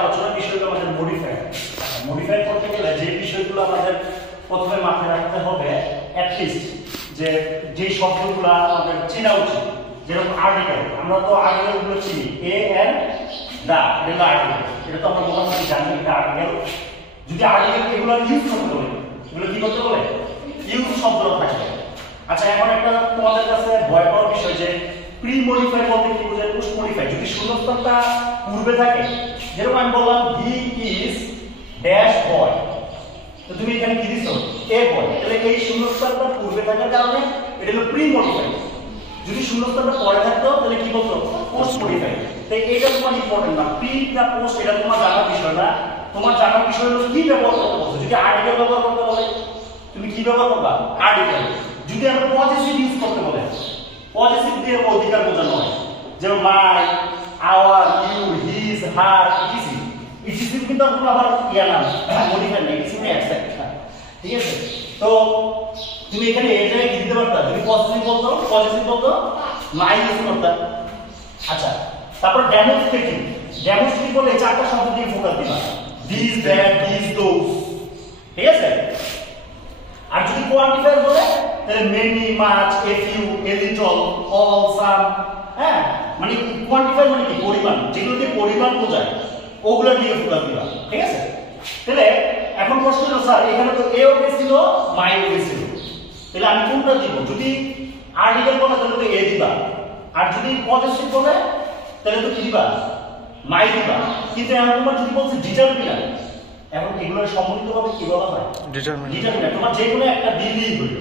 আলোচনার বিষয় হলো আমাদের মডিফায়ার। মডিফাই করতে গেলে যে বিষয়গুলো আমাদের প্রথমে মাথায় রাখতে হবে, অ্যাটলিস্ট যে শব্দগুলো আমাদের চেনা উচিত, যেরকম আর্টিকেল। আমরা তো আর্টিকেলগুলো চিনি, এ এন দা, এটা আর্টিকেল, এটা তো আমরা মোটামুটি জানি এটা আর্টিকেল। যদি আর্টিকেল এগুলো ইউজ করতে বলে, এগুলো কি করতে বলে? ইউজ শব্দটা থাকে। আচ্ছা, এখন একটা তোমাদের কাছে ভয় পাওয়ার বিষয় যে প্রি মডিফাই বলতে কি বোঝায়, পোস্ট মডিফাই। যদি শূন্যস্থানটা পূর্বে থাকে, যেরকম আমি বললাম হি ইজ ড্যাশ বয়, তো তুমি এখানে কি দিছো? এ বয়। তাহলে এই শূন্যস্থানটা পূর্বে থাকার কারণে এটা হলো প্রি মডিফাই। যদি শূন্যস্থানটা পরে থাকতো তাহলে কি বলতো? Post modify. তাই এটা তোমার ইম্পর্টেন্ট না, প্রি না পোস্ট এটা তোমার জানার বিষয় না। তোমার জানার বিষয় হলো কি ব্যবহার করতে বলছো। যদি আর্টিকেল ব্যবহার করতে বলে তুমি কি ব্যবহার করবা? আর্টিকেল। যদি আমরা পজিটিভ ইউজ করতে বলে, পজিটিভ দিয়ে অধিকার বোঝানো হয়, যেমন my, our, you, his, her, etc. Etc কিন্তু আবার ইয়া না, মডিফাই না, ইটিসি মানে অ্যাকসেপ্ট। ঠিক আছে? তো তুমি এখানে এই জায়গায় কি দিতে পারতা? তুমি পজিটিভ বলতো মাই ইউজ করতা। আচ্ছা, তারপর ডেমনস্ট্রেটিভ। ডেমনস্ট্রেটিভ বলে এই চারটা শব্দ দিয়ে ফোকাস দিবা, দিস, দ্যাট, দিস, দোজ। ঠিক আছে? আর যদি কোয়ান্টিফায়ার বলে তাহলে many, much, a few, a little, all, some. হ্যাঁ, মানে কোয়ান্টিফায়ার মানে কি? পরিমাণ। যেগুলো দিয়ে পরিমাণ বোঝায় ওগুলো দিয়ে ফোকাস দিবা। ঠিক আছে? তাহলে এখন প্রশ্ন হলো, স্যার এখানে তো এও গেছিল, মাইও গেছিল, তাহলে আমি কোনটা দিব? যদি আর্টিকেল বলে তাহলে তো এ দিবা, আর যদি পজিটিভ বলে তাহলে তো কি দিবা? মাই দিবা। কিন্তু এখন তোমার যদি বলছে ডিটারমিনার, এখন এগুলোর সম্মিলিতভাবে কি বলা হয়? ডিটারমিনার। তোমার যে কোনো একটা দিলেই হলো।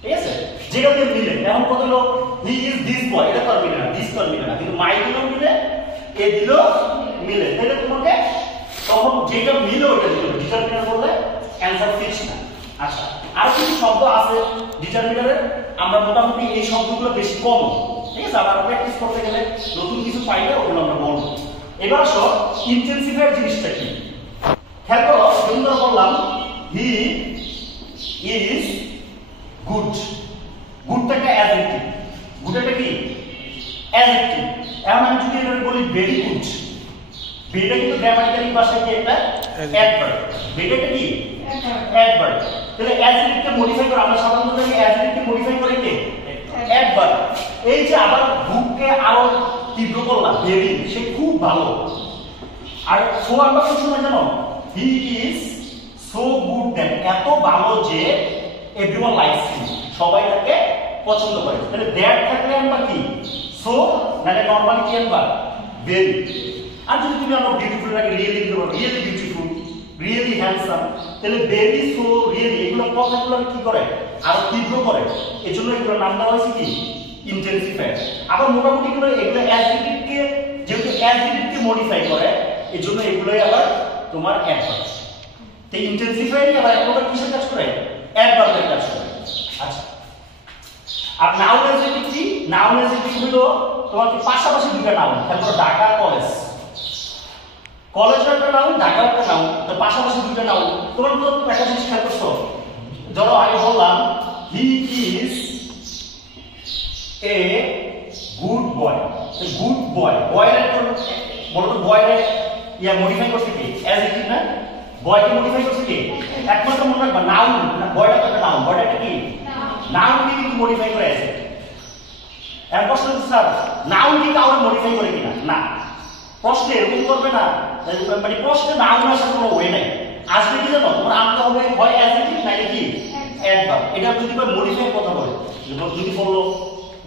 ঠিক আছে? যেটা দিয়ে মিলে। এখন কত হলো? হি ইজ দিস বয়, এটা তো মিলে না, দিস তো মিলে না, কিন্তু মাই দিলেও মিলে, এ দিলেও মিলে। তাহলে তোমাকে তখন যেটা মিলে ওটা দিতে হবে। ডিটারমিনার বললে অ্যান্সার ফিক্স না। আচ্ছা, আর কিছু শব্দ আছে ডিটারমিনারের, আমরা মোটামুটি এই শব্দগুলো বেশি কম। ঠিক আছে? আবার প্র্যাকটিস করতে গেলে নতুন কিছু পাইলে ওগুলো আমরা বলবো। এবার আসো ইন্টেন্সিফায়ার জিনিসটা কি। খেয়াল করো, যেমন বললাম হি ইজ গুড। গুডটা একটা অ্যাডজেক্টিভ। গুড একটা কি? অ্যাডজেক্টিভ। এখন আমি যদি এটা বলি ভেরি গুড, ভেরিটা কিন্তু গ্রামাটিক্যালি ভাষায় কি একটা অ্যাডভার্ব। ভেরিটা কি? অ্যাডভার্ব। তাহলে অ্যাডজেক্টিভকে মডিফাই করে আমরা সাধারণত জানি অ্যাডজেক্টিভকে মডিফাই করে কি? অ্যাডভার্ব। এই যে আবার গুডকে আরো তীব্র করলাম, ভেরি, সে খুব ভালো। আর সো আমরা কোন সময় জানো? He is so good that, এত ভালো যে এভরিওয়ান লাইকস হিম, সবাই তাকে পছন্দ করে। তাহলে দ্যাট থাকলে আমরা কি? সো, মানে নরমালি কি আমরা? ভেরি। আর যদি তুমি আমরা বিউটিফুল লাগে রিয়েলি দিতে পারো, রিয়েলি বিউটিফুল, রিয়েলি হ্যান্ডসাম, তাহলে ভেরি, সো, রিয়েলি, এগুলো কথাগুলো কি করে? আরো তীব্র করে। এজন্য এগুলোর নাম দেওয়া হয়েছে কি? ইন্টেন্সিফায়ার। আবার মোটামুটি এগুলো অ্যাডজেক্টিভকে, যেহেতু অ্যাডজেক্টিভকে মডিফাই করে, এজন্য এগুলোই আবার তোমার অ্যাডভার্ব। তো ইন্টেন্সিফায়ারই আবার এক প্রকার কিসের কাজ করে? অ্যাডভার্বের কাজ করে। আচ্ছা, আর নাউন অ্যাডজেক্টিভ কি? নাউন অ্যাডজেক্টিভ হলো তোমার পাশাপাশি দুটো নাউন। তারপর ঢাকা, কলেজ। কলেজ একটা নাউন, ঢাকা একটা নাউন, তো পাশাপাশি দুটো নাউন। তোমার তো একটা জিনিস খেয়াল করছো, ধরো আমি বললাম he is a good boy. Good boy, বয়ের বলো তো, বয়ের ইয়া মডিফাই করছে কি? অ্যাডজেক্টিভ না? বয়কে মডিফাই করছে কি? একমাত্র মনে রাখবা নাউন। বয়টা তো একটা নাউন, বয়টা একটা কি? নাউন কি কিন্তু মডিফাই করে আছে। এর প্রশ্ন হচ্ছে, স্যার নাউন কি কাউকে মডিফাই করে কিনা? না, প্রশ্নে এরকম করবে না। মানে প্রশ্নে নাউন আসার কোনো ওয়ে নাই। আসবে কি জানো? তোমার আনতে হবে হয় অ্যাডজেক্টিভ নাকি কি? অ্যাডভার্ব। এটা যদি মডিফাই কথা বলে, যদি বললো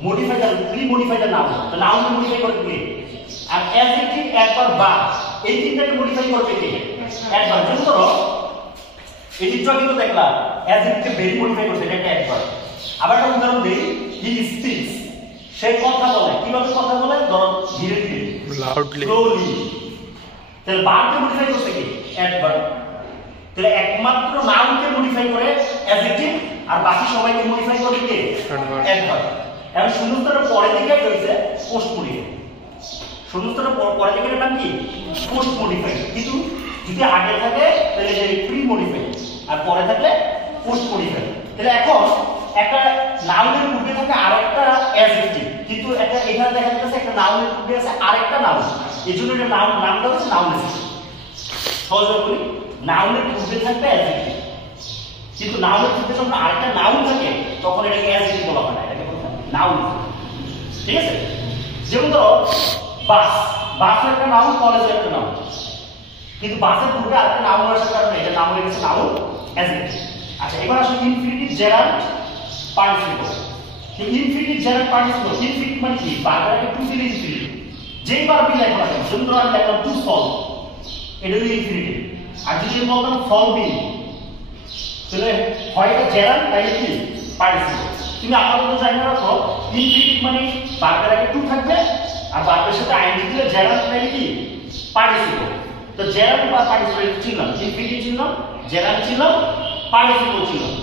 মডিফাইটা, প্রি মডিফাইটা নাউন, তো নাউন মডিফাই করবে কি? আর অ্যাডজেক্টিভ, অ্যাডভার্ব, বা এই তিনটাকে মডিফাই করবে কি? অ্যাডভার্ব। যেমন ধরো এই চিত্র কিন্তু দেখলাম অ্যাডজেক্টিভকে ভেরি মডিফাই করছে, এটা একটা অ্যাডভার্ব। আবার একটা উদাহরণ দেই, হি স্পিক্স, সে কথা বলে। কিভাবে কথা বলে? ধরো ধীরে ধীরে, লাউডলি, স্লোলি। তাহলে ভার্বকে মডিফাই করছে কি? অ্যাডভার্ব। তাহলে একমাত্র নাউনকে মডিফাই করে অ্যাডজেক্টিভ, আর বাকি সবাইকে মডিফাই করবে কি? অ্যাডভার্ব। এখন শূন্যস্থানের পরে দিকে রয়েছে পোস্ট মডিফাই। শূন্যস্থানের পরে দিকে নাম কি? Post modify. কিন্তু যদি আগে থাকে তাহলে যে প্রি মডিফাই, আর পরে থাকলে পোস্ট মডিফাই। তাহলে এখন একটা নাউনের পূর্বে থাকে আরেকটা অ্যাডজেক্টিভ, কিন্তু একটা এখানে দেখা যাচ্ছে একটা নাউনের পূর্বে আছে আরেকটা নাউন, এজন্য এটা নামটা হচ্ছে নাউন অ্যাডজেক্টিভ। সহজে বলি, নাউনের পূর্বে থাকবে অ্যাডজেক্টিভ, কিন্তু নাউনের পূর্বে যখন আরেকটা নাউন থাকে তখন এটাকে অ্যাডজেক্টিভ বলা হয় না, এটাকে বলা হয় নাউন। ঠিক আছে? যেমন ধরো বাস, বাসের একটা নাউন, কলেজের একটা নাউন, কিন্তু বাসের পূর্বে আরেকটা নাউন আসার কারণে এটা নাম হয়ে গেছে নাউন অ্যাডজেক্টিভ। আচ্ছা, এবার আসো infinitive gerund participle. Infinitive gerund participle, infinitive মানে কি? বারবারকে টু দিলে ইনফিনিটিভ, যেইবার আমি লেখা না কেন, যেমন ধরো আমি লিখলাম টু সলভ, এটা হলো ইনফিনিটিভ। আর যদি আমি বলতাম সলভিং, তাহলে হয় এটা জেরান্ট তাই কি পার্টিসিপল। তুমি আপাতত জানি না রাখো ইনফিনিটিভ মানে বারবার আগে টু থাকবে, আর বারবার সাথে আইএনজি দিলে জেরান্ট তাই কি পার্টিসিপল। তো জেরান্ট বা পার্টিসিপল চিনলাম, ইনফিনিটিভ চিনলাম, জেরান্ট চিনলাম, পার্টিসিপল চিনলাম।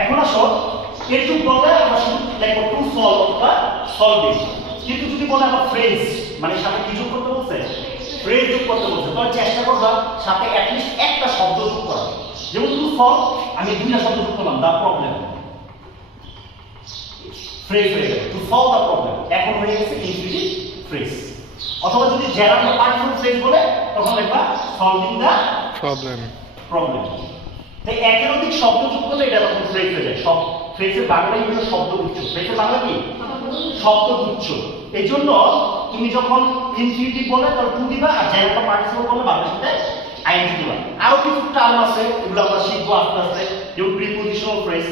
এখন আসো একটু বলে আমরা শুধু লিখব টু সলভ বা সলভিং। কিন্তু যদি বলে আমরা ফ্রেজ মানে সাথে কি যোগ করতে বলছে, ফ্রেজ যোগ করতে বলছে, তাহলে চেষ্টা করবা সাথে অ্যাটলিস্ট একটা শব্দ যোগ করা। যেমন টু সলভ আমি দুইটা শব্দ যোগ করলাম, দা প্রবলেম, ফ্রেজ হয়ে গেল টু সলভ দা প্রবলেম, এখন হয়ে গেছে ইনফিনিটিভ ফ্রেজ। অথবা যদি জেরান্ট বা পার্টিসিপল ফ্রেজ বলে তখন লিখবা সলভিং দা প্রবলেম। তাই একের অধিক শব্দ যোগ করলে এটা তখন ফ্রেজ হয়ে যায়। সব ফ্রেজের বাংলায় হলো শব্দগুচ্ছ, ফ্রেজের বাংলা কি শব্দগুচ্ছ। এই জন্য তুমি যখন ইনফিনিটিভ বলে তাহলে টু দিবা, আর জেরান্ট বা পার্টিসিপল বলে বাংলার সাথে আইএনজি দিবা। আরো কিছু টার্ম আছে এগুলো আমরা শিখবো আস্তে আস্তে, যেমন প্রিপোজিশনাল ফ্রেজ,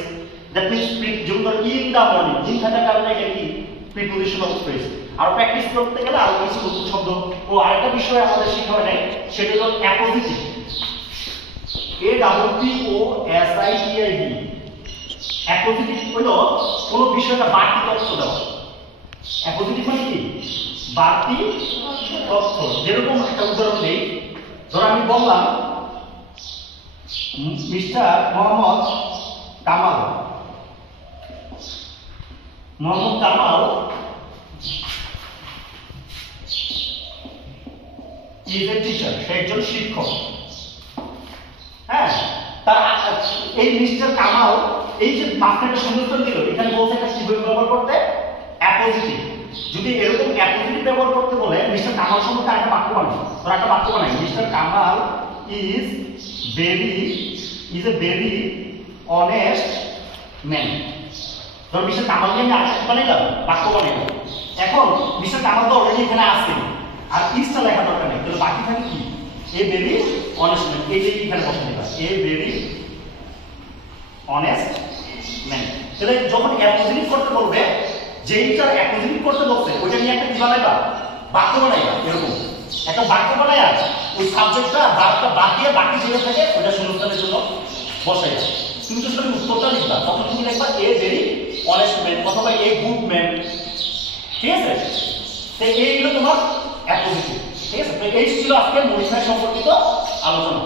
দ্যাট মিন্স যেমন ধরো ইন দা মর্নিং, ইন থাকার কারণে এটা কি প্রিপোজিশনাল ফ্রেজ। আর প্র্যাকটিস করতে গেলে আরো কিছু নতুন শব্দ। ও আরেকটা বিষয় আমাদের শেখা হয় নাই, সেটা হলো অ্যাপোজিটিভ, APPOSITIV। অ্যাপোজিটিভ হলো কোন বিষয়টা বাড়তি তথ্য দেওয়া। অ্যাপোজিটিভ মানে কি বাড়তি তথ্য। যেরকম একটা উদাহরণ দেই, ধরো আমি বললাম mister Mohammad Kamal is a teacher, সে একজন শিক্ষক। হ্যাঁ, তার এই মিস্টার কামাল এই যে মাঝখানে শূন্যস্থান দিল, এখানে বলছে একটা কি ব্যবহার করতে অ্যাপোজিটিভ। যদি এরকম অ্যাপোজিটিভ ব্যবহার করতে বলে মিস্টার কামাল সম্পর্কে একটা বাক্য বানাই, ধর একটা বাক্য বানাই, mister Kamal is a very honest man. ধর মিস্টার কামাল নিয়ে আমি আরেকটা বানাইলাম, বাক্য বানাইলাম। এখন মিস্টার কামাল তো অলরেডি এখানে আছে, আর ইজটা লেখা দরকার নেই, তাহলে বাকি থাকে কি এ ভেরি অনেস্ট ম্যান, এই যে এখানে বসে দিবা এ ভেরি অনেস্ট ম্যান। তাহলে যখন অ্যাপোজিটিভ করতে বলবে, যেইটা অ্যাপোজিটিভ করতে বলছে ওইটা নিয়ে একটা কি বানাইবা বাক্য বানাইবা। এরকম একটা বাক্য বানাইয়া ওই সাবজেক্টটা ভার্বটা বাদ দিয়ে বাকি যেটা থাকে ওইটা শূন্যস্থানের জন্য বসাইবা। তুমি তো সেটা উত্তরটা লিখবা, তখন তুমি লিখবা এ ভেরি অনেস্ট ম্যান অথবা এ গুড ম্যান। ঠিক আছে? তো এইগুলো তোমার অ্যাপোজিটিভ। ঠিক আছে? তো এই ছিল আজকে মডিফায়ার সম্পর্কিত আলোচনা।